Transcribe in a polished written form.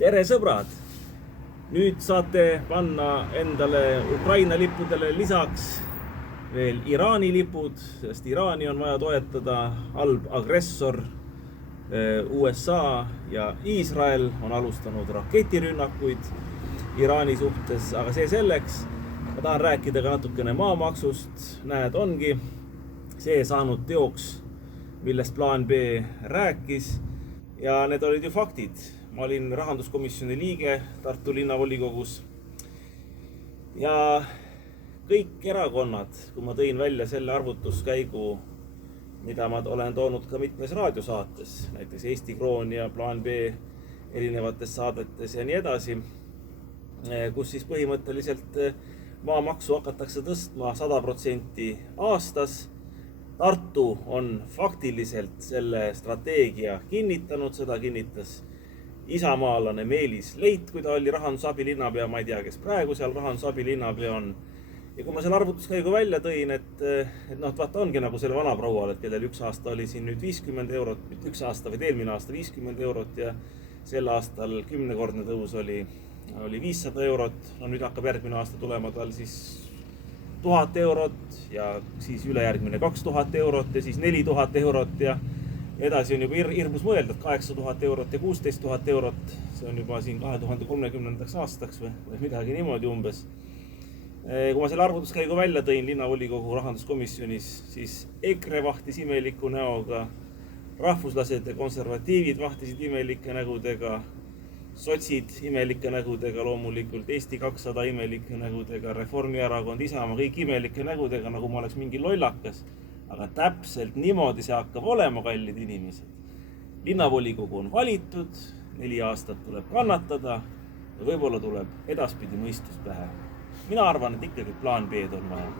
Tere sõbrad! Nüüd saate panna endale Ukraina lippudele lisaks veel Iraani lipud, sest Iraani on vaja toetada. Halb agressor USA ja Iisrael on alustanud raketirünnakuid Iraani suhtes, aga see selleks. Ma tahan rääkida ka natukene maamaksust. Näed, ongi see saanud teoks, millest plaan B rääkis. Ja need olid ju faktid. Ma olin rahanduskomisjoni liige Tartu linnavolikogus ja kõik erakonnad, kui ma tõin välja selle arvutuskäigu, mida ma olen toonud ka mitmes raadiosaates, näiteks Eesti Kroon ja Plaan B erinevates saadetes ja nii edasi, kus siis põhimõtteliselt maamaksu hakatakse tõstma 100% aastas. Tartu on faktiliselt selle strateegia kinnitanud, seda kinnitas isamaalane Meelis Leit, kui ta oli rahandusabi linnapea, ma ei tea, kes praegu seal rahandusabi linnapea on. Ja kui ma selle arvutuskäigu välja tõin, et vaata ongi nagu selle vana proual, et kellel üks aasta oli siin nüüd 50 eurot, mitte üks aasta, vaid eelmine aasta 50 eurot ja sel aastal 10-kordne tõus oli 500 eurot. No nüüd hakkab järgmine aasta tulema tal siis 1000 eurot ja siis ülejärgmine 2000 eurot ja siis 4000 eurot ja edasi on juba hirmus mõelda, et 8000 eurot ja 16 000 eurot. See on juba siin 2030. aastaks või midagi niimoodi umbes. Kui ma selle arvutuskäigu välja tõin linnavolikogu rahanduskomisjonis, siis EKRE vahtis imeliku näoga, rahvuslased ja konservatiivid vahtisid imelike nägudega, sotsid imelike nägudega, loomulikult Eesti 200 imelike nägudega, Reformierakond, Isamaa, kõik imelike nägudega, nagu ma oleks mingi lollakas. Aga täpselt niimoodi see hakkab olema, kallid inimesed. Linnavolikogu on valitud, 4 aastat tuleb kannatada ja võib-olla tuleb edaspidi mõistus pähe. Mina arvan, et ikkagi plaan B on vaja.